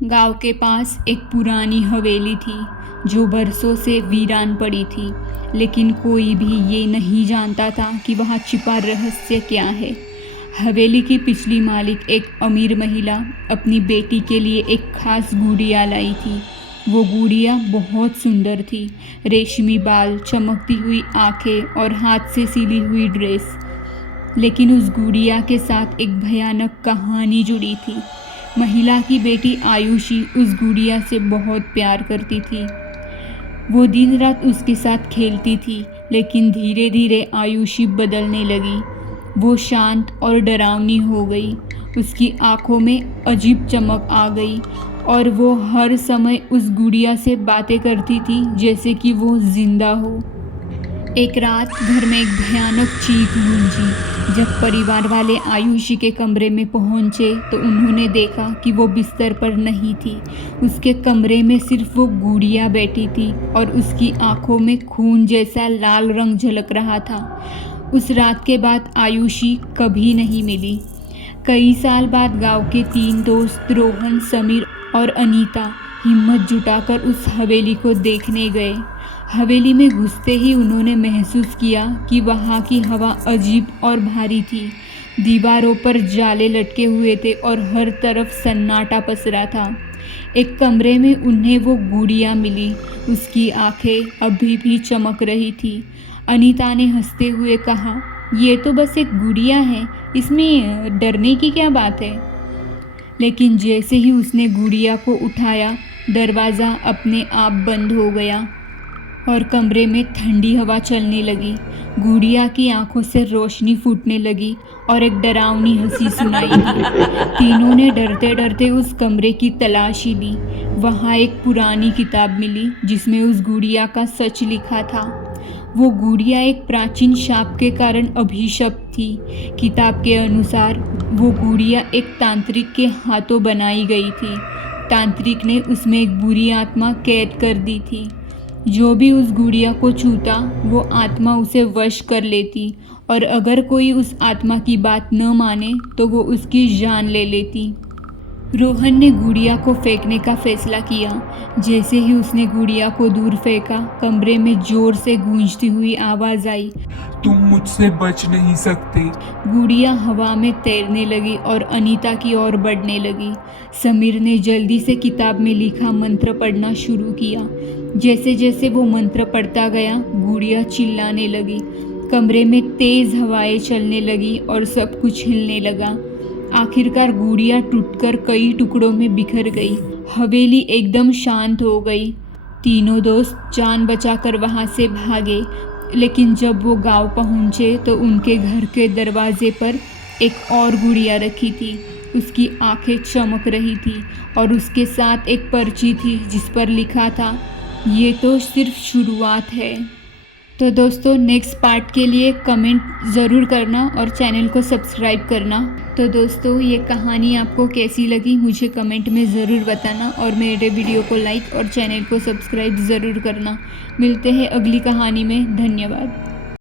गांव के पास एक पुरानी हवेली थी जो बरसों से वीरान पड़ी थी, लेकिन कोई भी ये नहीं जानता था कि वहाँ छिपा रहस्य क्या है। हवेली की पिछली मालिक एक अमीर महिला अपनी बेटी के लिए एक खास गुड़िया लाई थी। वो गुड़िया बहुत सुंदर थी, रेशमी बाल, चमकती हुई आंखें और हाथ से सिली हुई ड्रेस। लेकिन उस गुड़िया के साथ एक भयानक कहानी जुड़ी थी। महिला की बेटी आयुषी उस गुड़िया से बहुत प्यार करती थी। वो दिन रात उसके साथ खेलती थी, लेकिन धीरे धीरे आयुषी बदलने लगी। वो शांत और डरावनी हो गई। उसकी आंखों में अजीब चमक आ गई और वो हर समय उस गुड़िया से बातें करती थी जैसे कि वो जिंदा हो। एक रात घर में एक भयानक चीख गूंजी। जब परिवार वाले आयुषी के कमरे में पहुंचे तो उन्होंने देखा कि वो बिस्तर पर नहीं थी। उसके कमरे में सिर्फ वो गुड़िया बैठी थी और उसकी आंखों में खून जैसा लाल रंग झलक रहा था। उस रात के बाद आयुषी कभी नहीं मिली। कई साल बाद गांव के 3 दोस्त रोहन, समीर और अनीता हिम्मत जुटाकर उस हवेली को देखने गए। हवेली में घुसते ही उन्होंने महसूस किया कि वहाँ की हवा अजीब और भारी थी। दीवारों पर जाले लटके हुए थे और हर तरफ सन्नाटा पसरा था। एक कमरे में उन्हें वो गुड़िया मिली। उसकी आंखें अभी भी चमक रही थी। अनीता ने हंसते हुए कहा, ये तो बस एक गुड़िया है, इसमें डरने की क्या बात है। लेकिन जैसे ही उसने गुड़िया को उठाया, दरवाज़ा अपने आप बंद हो गया और कमरे में ठंडी हवा चलने लगी। गुड़िया की आंखों से रोशनी फूटने लगी और एक डरावनी हंसी सुनाई दी। तीनों ने डरते डरते उस कमरे की तलाशी ली। वहाँ एक पुरानी किताब मिली जिसमें उस गुड़िया का सच लिखा था। वो गुड़िया एक प्राचीन शाप के कारण अभिशप्त थी। किताब के अनुसार वो गुड़िया एक तांत्रिक के हाथों बनाई गई थी। तांत्रिक ने उसमें एक बुरी आत्मा कैद कर दी थी। जो भी उस गुड़िया को छूता वो आत्मा उसे वश कर लेती और अगर कोई उस आत्मा की बात न माने तो वो उसकी जान ले लेती। रोहन ने गुड़िया को फेंकने का फैसला किया। जैसे ही उसने गुड़िया को दूर फेंका, कमरे में जोर से गूंजती हुई आवाज आई, तुम मुझसे बच नहीं सकते। गुड़िया हवा में तैरने लगी और अनीता की ओर बढ़ने लगी। समीर ने जल्दी से किताब में लिखा मंत्र पढ़ना शुरू किया। जैसे जैसे वो मंत्र पढ़ता गया, गुड़िया चिल्लाने लगी। कमरे में तेज हवाएं चलने लगी और सब कुछ हिलने लगा। आखिरकार गुड़िया टूटकर कई टुकड़ों में बिखर गई। हवेली एकदम शांत हो गई। तीनों दोस्त जान बचाकर वहां से भागे, लेकिन जब वो गांव पहुंचे तो उनके घर के दरवाजे पर एक और गुड़िया रखी थी। उसकी आंखें चमक रही थी और उसके साथ एक पर्ची थी जिस पर लिखा था, ये तो सिर्फ शुरुआत है। तो दोस्तों, नेक्स्ट पार्ट के लिए कमेंट ज़रूर करना और चैनल को सब्सक्राइब करना। तो दोस्तों, ये कहानी आपको कैसी लगी मुझे कमेंट में ज़रूर बताना और मेरे वीडियो को लाइक और चैनल को सब्सक्राइब ज़रूर करना। मिलते हैं अगली कहानी में। धन्यवाद।